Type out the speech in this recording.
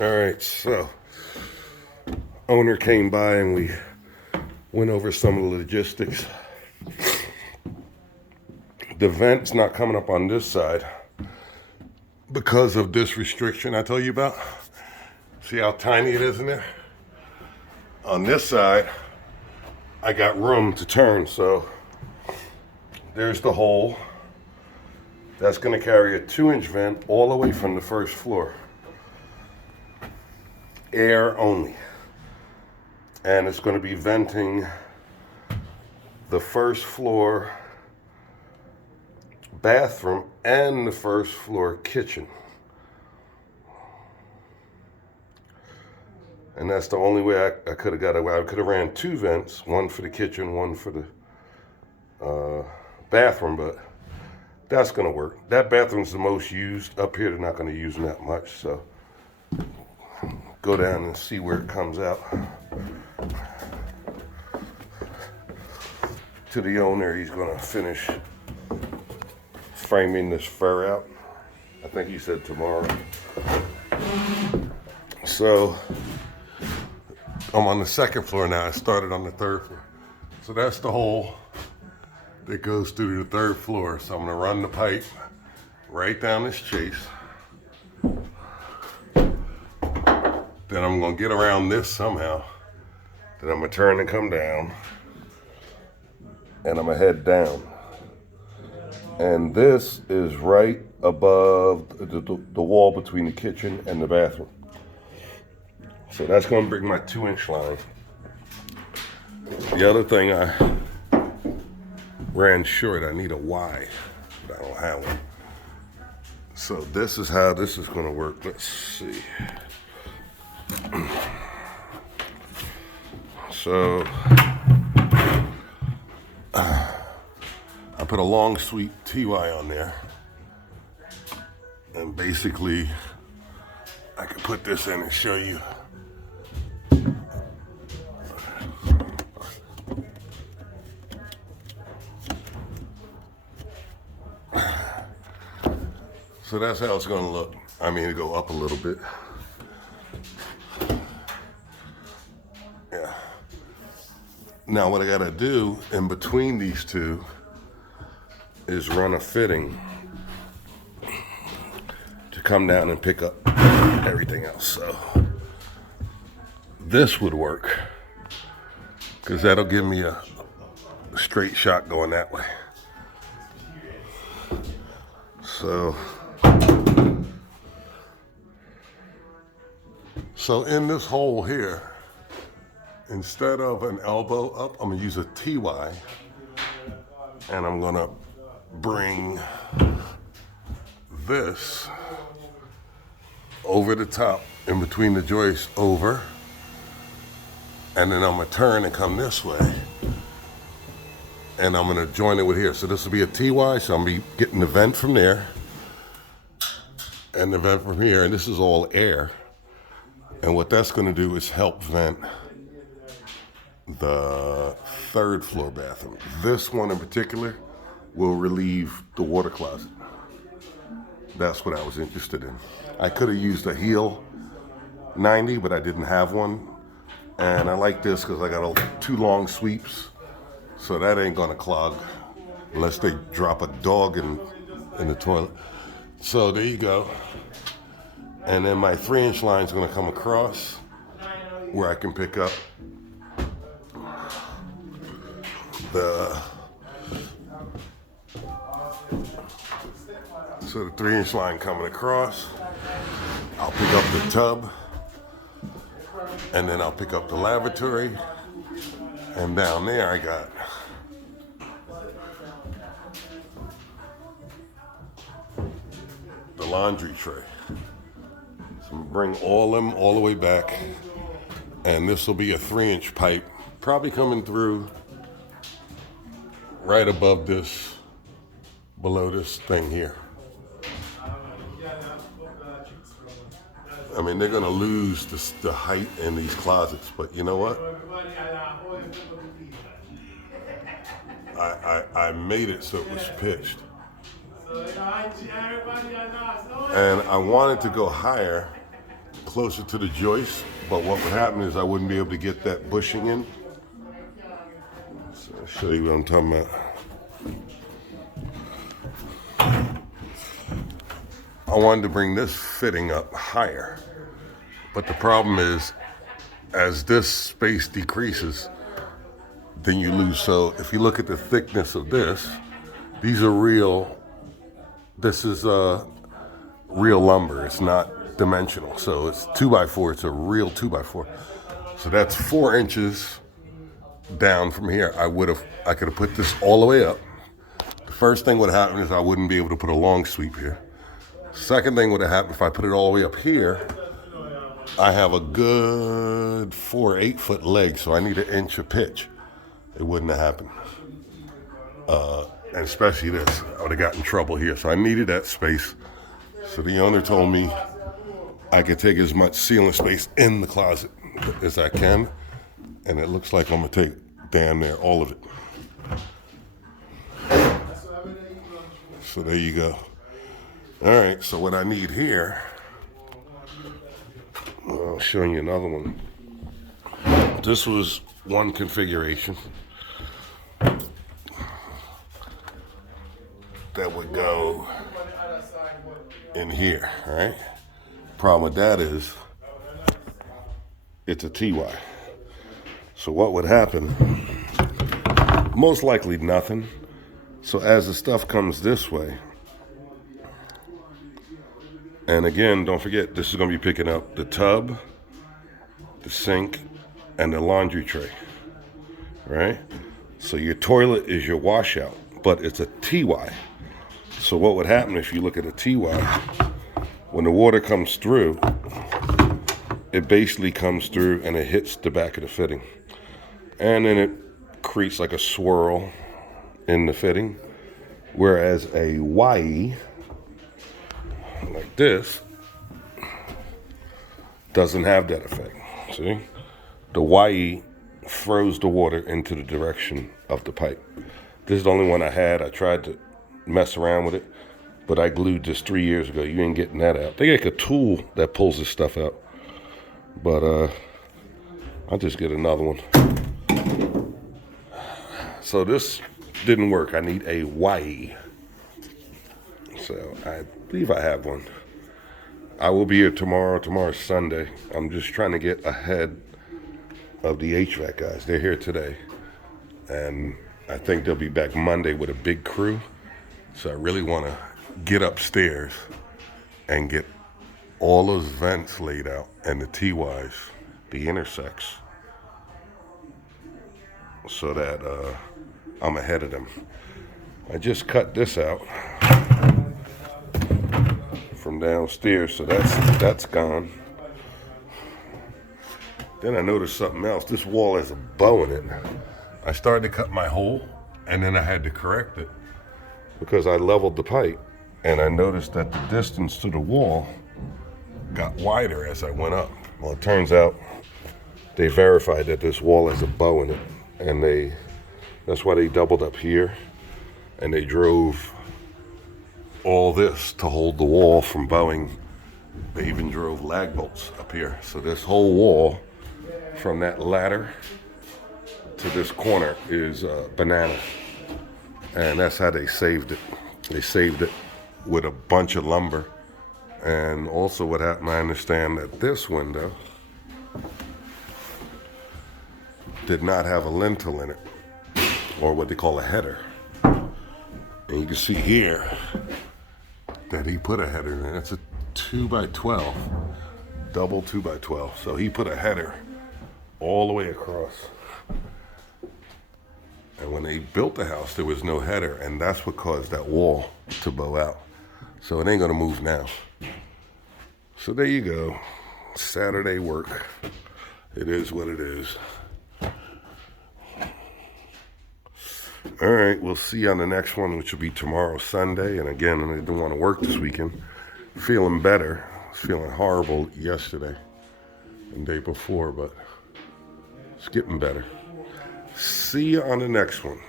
All right, so owner came by and we went over some of the logistics. The vent's not coming up on this side because of this restriction I told you about. See how tiny it is in there? On this side, I got room to turn, so there's the hole. That's gonna carry a 2-inch vent all the way from the first floor. Air only. And it's gonna be venting the first floor bathroom and the first floor kitchen. And that's the only way I could have got away. I could have ran 2 vents, one for the kitchen, one for the bathroom, but that's gonna work. That bathroom's the most used. Up here, they're not gonna use them that much, so go down and see where it comes out. To the owner, he's gonna finish framing this fur out. I think he said tomorrow. So I'm on the 2nd floor now. I started on the 3rd floor. So that's the hole that goes through the 3rd floor. So I'm gonna run the pipe right down this chase. Then I'm gonna get around this somehow. Then I'm gonna turn and come down. And I'm gonna head down. And this is right above the wall between the kitchen and the bathroom. So that's gonna bring my 2-inch line. The other thing I ran short, I need a Y, but I don't have one. So this is how this is gonna work. Let's see. So I put a long sweep TY on there, and basically I can put this in and show you. So that's how it's gonna look. I mean, it'll go up a little bit. Yeah. Now what I gotta do in between these two is run a fitting to come down and pick up everything else. So this would work because that'll give me a straight shot going that way. So in this hole here, instead of an elbow up, I'm gonna use a TY, and I'm gonna bring this over the top in between the joists over, and then I'm gonna turn and come this way, and I'm gonna join it with here. So this will be a TY, so I'm gonna be getting the vent from there and the vent from here, and this is all air. And what that's gonna do is help vent the 3rd floor bathroom. This one in particular will relieve the water closet. That's what I was interested in. I could have used a heel 90, but I didn't have one. And I like this because I got 2 long sweeps, so that ain't gonna clog unless they drop a dog in the toilet. So there you go. And then my 3-inch line is gonna come across where I can pick up so the 3-inch line coming across, I'll pick up the tub, and then I'll pick up the lavatory, and down there I got the laundry tray. So I'm gonna bring all them all the way back, and this will be a 3-inch pipe, probably coming through right above this, below this thing here. I mean, they're gonna lose the height in these closets, but you know what? I made it so it was pitched. And I wanted to go higher closer to the joist, but what would happen is I wouldn't be able to get that bushing in. So I'll show you what I'm talking about. I wanted to bring this fitting up higher, but the problem is, as this space decreases, then you lose. So if you look at the thickness of this, these are real, this is real lumber. It's not dimensional. So it's 2x4, it's a real 2x4. So that's 4 inches down from here. I could have put this all the way up. The first thing would happen is I wouldn't be able to put a long sweep here. Second thing would have happened if I put it all the way up here, I have a good 4 8-foot leg, so I need 1 inch of pitch. It wouldn't have happened. And especially this, I would have gotten in trouble here. So I needed that space. So the owner told me I could take as much ceiling space in the closet as I can. And it looks like I'm gonna take damn near all of it. So there you go. All right, so what I need here, I'll show you another one. This was one configuration that would go in here, all right? Problem with that is it's a TY. So what would happen? Most likely nothing. So as the stuff comes this way, and again, don't forget, this is gonna be picking up the tub, the sink, and the laundry tray, right? So your toilet is your washout, but it's a TY. So what would happen if you look at a TY, when the water comes through, it basically comes through and it hits the back of the fitting. And then it creates like a swirl in the fitting. Whereas a Y, like this, doesn't have that effect. See? The YE throws the water into the direction of the pipe. This is the only one I had. I tried to mess around with it, but I glued this 3 years ago. You ain't getting that out. They got a tool that pulls this stuff out, but I'll just get another one. So this didn't work. I need a YE. So I believe I have one. I will be here tomorrow. Tomorrow's Sunday. I'm just trying to get ahead of the HVAC guys. They're here today, and I think they'll be back Monday with a big crew. So I really want to get upstairs and get all those vents laid out and the TYs, the intersects, so that I'm ahead of them. I just cut this out from downstairs, so that's gone. Then I noticed something else. This wall has a bow in it. I started to cut my hole, and then I had to correct it because I leveled the pipe, and I noticed that the distance to the wall got wider as I went up. Well, it turns out they verified that this wall has a bow in it, and that's why they doubled up here, and they drove all this to hold the wall from bowing. They even drove lag bolts up here. So this whole wall, from that ladder to this corner, is banana. And that's how they saved it. They saved it with a bunch of lumber. And also what happened, I understand that this window did not have a lintel in it, or what they call a header. And you can see here that he put a header in it. It's a 2x12, double 2x12. So he put a header all the way across. And when they built the house, there was no header, and that's what caused that wall to bow out. So it ain't gonna move now. So there you go. Saturday work. It is what it is. All right, we'll see you on the next one, which will be tomorrow, Sunday. And again, I didn't want to work this weekend. Feeling better. I was feeling horrible yesterday and the day before, but it's getting better. See you on the next one.